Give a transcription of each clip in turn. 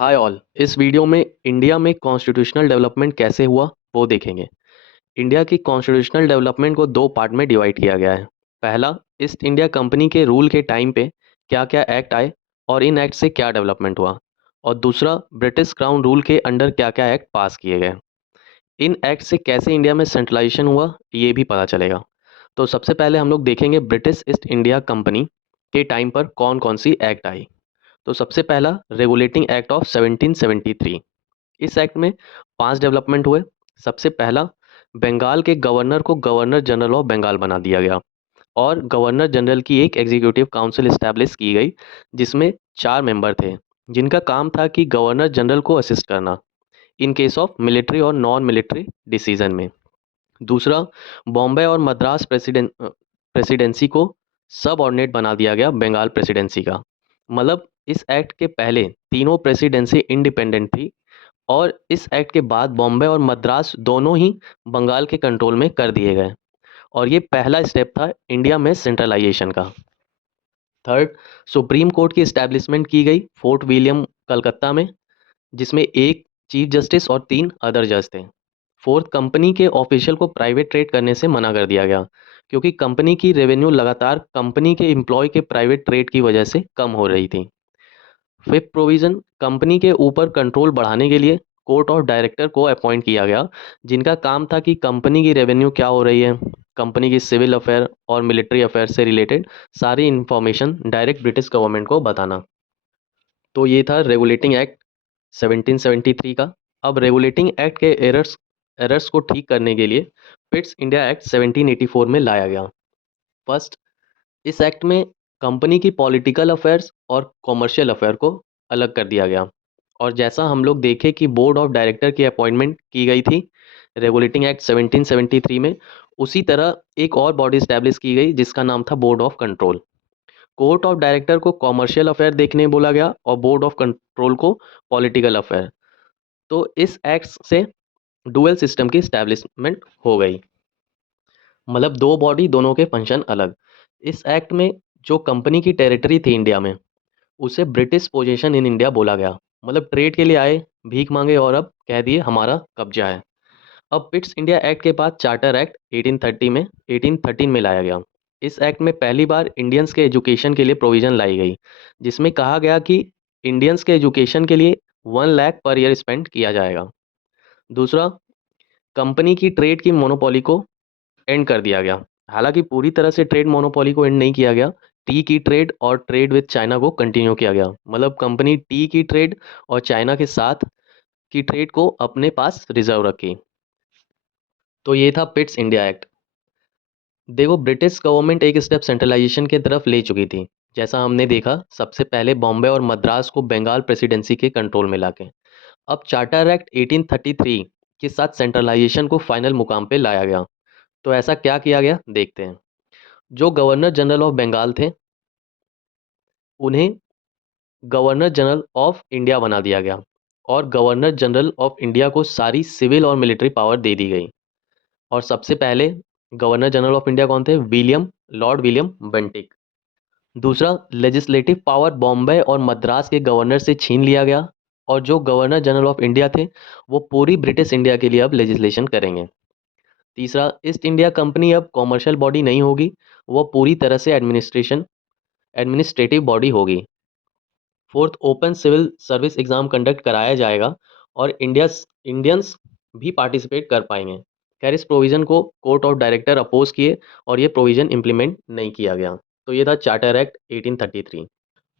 Hi all. इस video में India में कॉन्स्टिट्यूशनल डेवलपमेंट कैसे हुआ वो देखेंगे। इंडिया की कॉन्स्टिट्यूशनल डेवलपमेंट को दो पार्ट में डिवाइड किया गया है। पहला, ईस्ट इंडिया कंपनी के रूल के टाइम पे क्या क्या एक्ट आए और इन एक्ट से क्या डेवलपमेंट हुआ, और दूसरा, ब्रिटिश क्राउन रूल के अंडर क्या क्या एक्ट पास किए गए। इन एक्ट से कैसे इंडिया में सेंट्रलाइजेशन हुआ ये भी पता चलेगा। तो सबसे पहले हम लोग देखेंगे ब्रिटिश ईस्ट इंडिया कंपनी के टाइम पर कौन कौन सी एक्ट आई। तो सबसे पहला, रेगुलेटिंग एक्ट ऑफ 1773। इस एक्ट में पांच डेवलपमेंट हुए। सबसे पहला, बंगाल के गवर्नर को गवर्नर जनरल ऑफ बंगाल बना दिया गया और गवर्नर जनरल की एक एग्जीक्यूटिव काउंसिल इस्टेब्लिश की गई जिसमें चार मेंबर थे, जिनका काम था कि गवर्नर जनरल को असिस्ट करना इन केस ऑफ मिलिट्री और नॉन मिलिट्री डिसीजन में। दूसरा, बॉम्बे और मद्रास प्रेसिडेंसी को सब ऑर्डिनेट बना दिया गया बंगाल प्रेसिडेंसी का। मतलब इस एक्ट के पहले तीनों प्रेसिडेंसी इंडिपेंडेंट थी और इस एक्ट के बाद बॉम्बे और मद्रास दोनों ही बंगाल के कंट्रोल में कर दिए गए और ये पहला स्टेप था इंडिया में सेंट्रलाइजेशन का। थर्ड, सुप्रीम कोर्ट की इस्टेब्लिशमेंट की गई फोर्ट विलियम कलकत्ता में, जिसमें एक चीफ जस्टिस और तीन अदर जज थे। फोर्थ, कंपनी के ऑफिशियल को प्राइवेट ट्रेड करने से मना कर दिया गया क्योंकि कंपनी की रेवेन्यू लगातार कंपनी के एम्प्लॉय के प्राइवेट ट्रेड की वजह से कम हो रही थी। फिफ्थ प्रोविजन, कंपनी के ऊपर कंट्रोल बढ़ाने के लिए कोर्ट ऑफ डायरेक्टर को अपॉइंट किया गया, जिनका काम था कि कंपनी की रेवेन्यू क्या हो रही है, कंपनी की सिविल अफेयर और मिलिट्री अफेयर से रिलेटेड सारी इंफॉर्मेशन डायरेक्ट ब्रिटिश गवर्नमेंट को बताना। तो ये था रेगुलेटिंग एक्ट 1773 का। अब रेगुलेटिंग एक्ट के एरर्स एरर्स को ठीक करने के लिए पिट्स इंडिया एक्ट 1784 में लाया गया। फर्स्ट, इस एक्ट में कंपनी की पॉलिटिकल अफेयर्स और कॉमर्शियल अफेयर को अलग कर दिया गया, और जैसा हम लोग देखें कि बोर्ड ऑफ डायरेक्टर की अपॉइंटमेंट की गई थी रेगुलेटिंग एक्ट 1773 में, उसी तरह एक और बॉडी स्टैब्लिश की गई जिसका नाम था board of control. Court of director को कॉमर्शियल अफेयर देखने बोला गया और बोर्ड ऑफ कंट्रोल को पॉलिटिकल अफेयर। तो इस एक्ट से डुअल सिस्टम की स्टैब्लिशमेंट हो गई, मतलब दो बॉडी दोनों के फंक्शन अलग। इस एक्ट में जो कंपनी की टेरिटरी थी इंडिया में उसे ब्रिटिश पोजीशन इन इंडिया बोला गया। मतलब ट्रेड के लिए आए, भीख मांगे और अब कह दिए हमारा कब्जा है। अब पिट्स इंडिया एक्ट के बाद चार्टर एक्ट 1813 में लाया गया। इस एक्ट में पहली बार इंडियंस के एजुकेशन के लिए प्रोविजन लाई गई, जिसमें कहा गया कि इंडियंस के एजुकेशन के लिए 1 लाख पर ईयर स्पेंड किया जाएगा। दूसरा, कंपनी की ट्रेड की मोनोपोली को एंड कर दिया गया। हालांकि पूरी तरह से ट्रेड मोनोपोली को एंड नहीं किया गया। टी की ट्रेड और ट्रेड विद चाइना को कंटिन्यू किया गया। मतलब कंपनी टी की ट्रेड और चाइना के साथ की ट्रेड को अपने पास रिजर्व रखी। तो ये था पिट्स इंडिया एक्ट। देखो, ब्रिटिश गवर्नमेंट एक स्टेप सेंट्रलाइजेशन की तरफ ले चुकी थी। जैसा हमने देखा, सबसे पहले बॉम्बे और मद्रास को बंगाल प्रेसिडेंसी के कंट्रोल में लाके अब चार्टर एक्ट 1833 के साथ सेंट्रलाइजेशन को फाइनल मुकाम पे लाया गया। तो ऐसा क्या किया गया देखते हैं। जो गवर्नर जनरल ऑफ बंगाल थे उन्हें गवर्नर जनरल ऑफ इंडिया बना दिया गया और गवर्नर जनरल ऑफ इंडिया को सारी सिविल और मिलिट्री पावर दे दी गई। और सबसे पहले गवर्नर जनरल ऑफ इंडिया कौन थे? Lord William Bentinck. दूसरा, लेजिस्लेटिव पावर बॉम्बे और मद्रास के गवर्नर से छीन लिया गया और जो गवर्नर जनरल ऑफ इंडिया थे वो पूरी ब्रिटिश इंडिया के लिए अब लेजिस्लेशन करेंगे। तीसरा, ईस्ट इंडिया कंपनी अब कॉमर्शियल बॉडी नहीं होगी, वो पूरी तरह से एडमिनिस्ट्रेटिव बॉडी होगी। Fourth, open civil service exam conduct कराया जाएगा और इंडियंस भी पार्टिसिपेट कर पाएंगे। खैर, इस प्रोविजन को कोर्ट ऑफ डायरेक्टर अपोज किए और ये प्रोविजन इंप्लीमेंट नहीं किया गया। तो ये था चार्टर एक्ट 1833।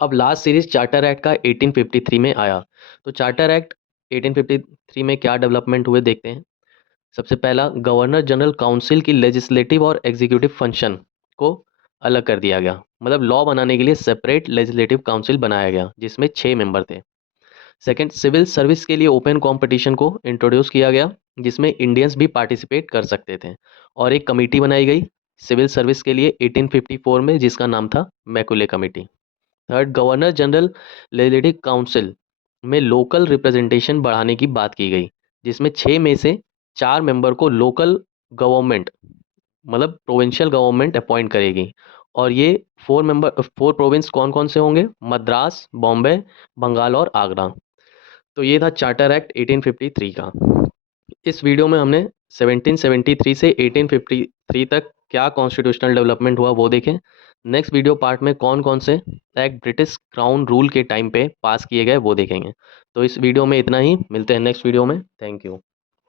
अब लास्ट सीरीज चार्टर एक्ट का 1853 में आया। तो चार्टर एक्ट 1853 में क्या डेवलपमेंट हुए देखते हैं। सबसे पहला, गवर्नर जनरल काउंसिल की लेजिस्लेटिव और एग्जीक्यूटिव फंक्शन को अलग कर दिया गया। मतलब लॉ बनाने के लिए सेपरेट लेजिस्लेटिव काउंसिल बनाया गया जिसमें 6 मेंबर थे। सेकंड, सिविल सर्विस के लिए ओपन कंपटीशन को इंट्रोड्यूस किया गया जिसमें इंडियंस भी पार्टिसिपेट कर सकते थे और एक कमेटी बनाई गई सिविल सर्विस के लिए 1854 में जिसका नाम था Macaulay committee. Third, governor general legislative council में लोकल रिप्रेजेंटेशन बढ़ाने की बात की गई जिसमें 6 में से 4 मेंबर को लोकल गवर्नमेंट, मतलब प्रोविंशियल गवर्नमेंट अपॉइंट करेगी। और ये 4 प्रोविंस कौन कौन से होंगे? मद्रास, बॉम्बे, बंगाल और आगरा। तो ये था चार्टर एक्ट 1853 का। इस वीडियो में हमने 1773 से 1853 तक क्या कॉन्स्टिट्यूशनल डेवलपमेंट हुआ वो देखें। नेक्स्ट वीडियो पार्ट में कौन कौन से एक्ट ब्रिटिश क्राउन रूल के टाइम पे पास किए गए वो देखेंगे। तो इस वीडियो में इतना ही, मिलते हैं नेक्स्ट वीडियो में। Thank you.